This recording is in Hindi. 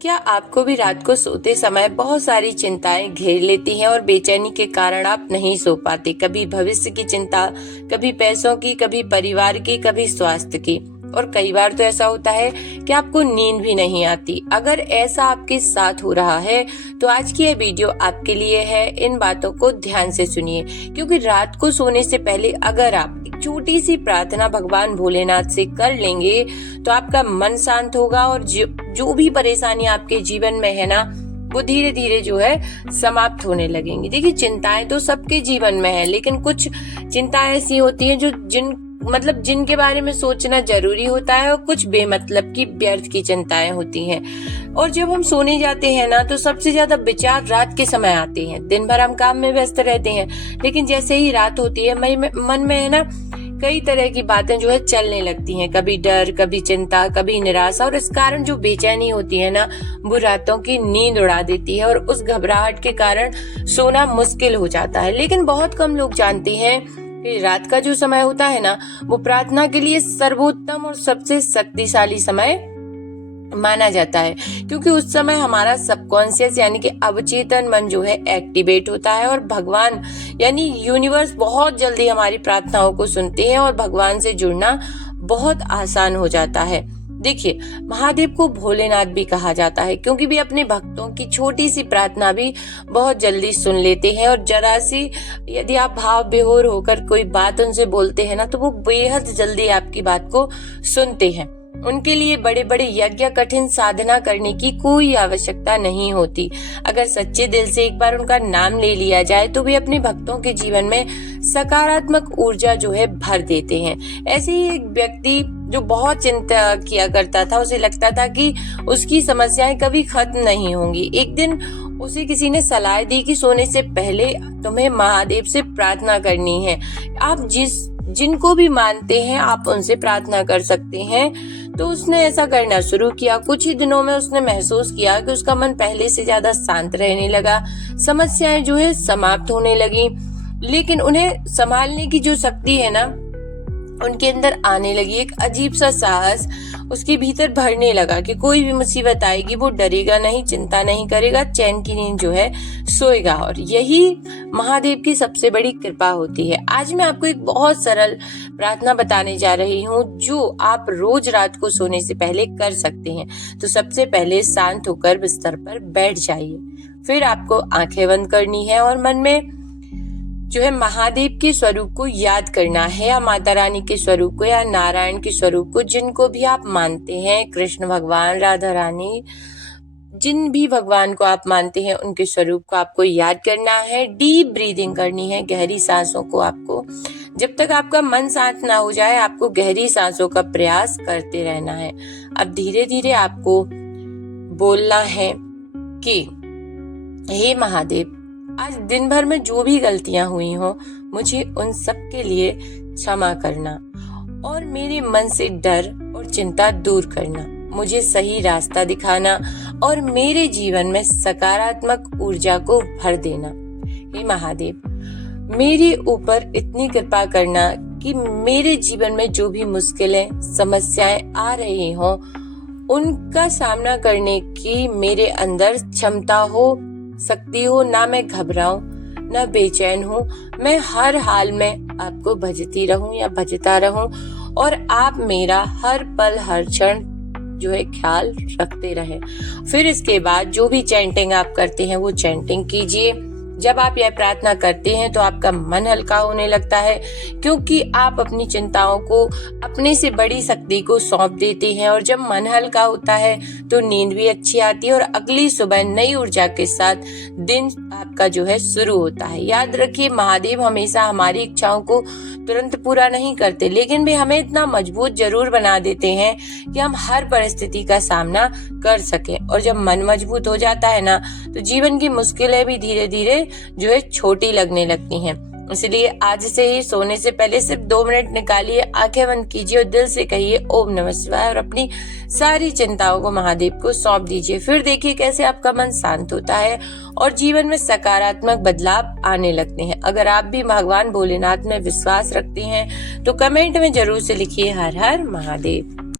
क्या आपको भी रात को सोते समय बहुत सारी चिंताएं घेर लेती हैं और बेचैनी के कारण आप नहीं सो पाते? कभी भविष्य की चिंता, कभी पैसों की, कभी परिवार की, कभी स्वास्थ्य की, और कई बार तो ऐसा होता है कि आपको नींद भी नहीं आती। अगर ऐसा आपके साथ हो रहा है तो आज की यह वीडियो आपके लिए है। इन बातों को ध्यान से सुनिए, क्योंकि रात को सोने से पहले अगर आप एक छोटी सी प्रार्थना भगवान भोलेनाथ से कर लेंगे तो आपका मन शांत होगा और जो भी परेशानी आपके जीवन में है ना, वो धीरे धीरे जो है समाप्त होने लगेंगी। देखिए, चिंताएं तो सबके जीवन में है, लेकिन कुछ चिंताएं ऐसी होती हैं जो जिनके बारे में सोचना जरूरी होता है, और कुछ बेमतलब की व्यर्थ की चिंताएं होती हैं। और जब हम सोने जाते हैं ना, तो सबसे ज्यादा विचार रात के समय आते हैं। दिन भर हम काम में व्यस्त रहते हैं, लेकिन जैसे ही रात होती है मन में है ना कई तरह की बातें जो है चलने लगती हैं। कभी डर, कभी चिंता, कभी निराशा, और इस कारण जो बेचैनी होती है ना, वो रातों की नींद उड़ा देती है और उस घबराहट के कारण सोना मुश्किल हो जाता है। लेकिन बहुत कम लोग जानते हैं कि रात का जो समय होता है ना, वो प्रार्थना के लिए सर्वोत्तम और सबसे शक्तिशाली समय माना जाता है, क्योंकि उस समय हमारा सबकॉन्शियस यानी कि अवचेतन मन जो है एक्टिवेट होता है, और भगवान यानी यूनिवर्स बहुत जल्दी हमारी प्रार्थनाओं को सुनते हैं और भगवान से जुड़ना बहुत आसान हो जाता है। देखिए, महादेव को भोलेनाथ भी कहा जाता है, क्योंकि भी अपने भक्तों की छोटी सी प्रार्थना भी बहुत जल्दी सुन लेते हैं, और जरा सी यदि आप भाव विभोर होकर कोई बात उनसे बोलते हैं ना, तो वो बेहद जल्दी आपकी बात को सुनते हैं। उनके लिए बड़े बड़े यज्ञ, कठिन साधना करने की कोई आवश्यकता नहीं होती। अगर सच्चे दिल से एक बार उनका नाम ले लिया जाए तो वे अपने भक्तों के जीवन में सकारात्मक ऊर्जा जो है भर देते हैं। ऐसे ही एक व्यक्ति जो बहुत चिंता किया करता था, उसे लगता था कि उसकी समस्याएं कभी खत्म नहीं होंगी। एक दिन उसे किसी ने सलाह दी कि सोने से पहले तुम्हें महादेव से प्रार्थना करनी है। आप जिनको भी मानते हैं आप उनसे प्रार्थना कर सकते हैं। तो उसने ऐसा करना शुरू किया। कुछ ही दिनों में उसने महसूस किया कि उसका मन पहले से ज्यादा शांत रहने लगा, समस्याएं जो है समाप्त होने लगी, लेकिन उन्हें संभालने की जो शक्ति है ना, उनके अंदर आने लगी। एक अजीब सा साहस उसके भीतर भरने लगा कि कोई भी मुसीबत आएगी वो डरेगा नहीं, चिंता नहीं करेगा, चैन की नींद जो है सोएगा। और यही महादेव की सबसे बड़ी कृपा होती है। आज मैं आपको एक बहुत सरल प्रार्थना बताने जा रही हूँ, जो आप रोज रात को सोने से पहले कर सकते हैं। तो सबसे पहले शांत होकर बिस्तर पर बैठ जाइए। फिर आपको आंखें बंद करनी है और मन में जो है महादेव के स्वरूप को याद करना है, या माता रानी के स्वरूप को, या नारायण के स्वरूप को, जिनको भी आप मानते हैं, कृष्ण भगवान, राधा रानी, जिन भी भगवान को आप मानते हैं उनके स्वरूप को आपको याद करना है। डीप ब्रीदिंग करनी है, गहरी सांसों को आपको, जब तक आपका मन शांत ना हो जाए, आपको गहरी सांसों का प्रयास करते रहना है। अब धीरे धीरे आपको बोलना है कि हे महादेव, आज दिन भर में जो भी गलतियां हुई हो, मुझे उन सब के लिए क्षमा करना, और मेरे मन से डर और चिंता दूर करना, मुझे सही रास्ता दिखाना, और मेरे जीवन में सकारात्मक ऊर्जा को भर देना। हे महादेव, मेरे ऊपर इतनी कृपा करना कि मेरे जीवन में जो भी मुश्किलें, समस्याएं आ रही हो, उनका सामना करने की मेरे अंदर क्षमता हो, शक्ति हो। ना मैं घबराऊं, ना बेचैन हूँ। मैं हर हाल में आपको भजती रहूं या भजता रहूं, और आप मेरा हर पल, हर क्षण जो है ख्याल रखते रहें। फिर इसके बाद जो भी चैंटिंग आप करते हैं वो चैंटिंग कीजिए। जब आप यह प्रार्थना करते हैं तो आपका मन हल्का होने लगता है, क्योंकि आप अपनी चिंताओं को अपने से बड़ी शक्ति को सौंप देते हैं। और जब मन हल्का होता है तो नींद भी अच्छी आती है, और अगली सुबह नई ऊर्जा के साथ दिन आपका जो है शुरू होता है। याद रखिए, महादेव हमेशा हमारी इच्छाओं को तुरंत पूरा नहीं करते, लेकिन वे हमें इतना मजबूत जरूर बना देते हैं कि हम हर परिस्थिति का सामना कर सकें। और जब मन मजबूत हो जाता है ना, तो जीवन की मुश्किलें भी धीरे धीरे जो है छोटी लगने लगती हैं। इसलिए आज से ही सोने से पहले सिर्फ 2 मिनट निकालिए, आंखें बंद कीजिए और दिल से कहिए ओम नमः शिवाय, और अपनी सारी चिंताओं को महादेव को सौंप दीजिए। फिर देखिए कैसे आपका मन शांत होता है और जीवन में सकारात्मक बदलाव आने लगते हैं। अगर आप भी भगवान भोलेनाथ में विश्वास रखते हैं तो कमेंट में जरूर से लिखिए हर हर महादेव।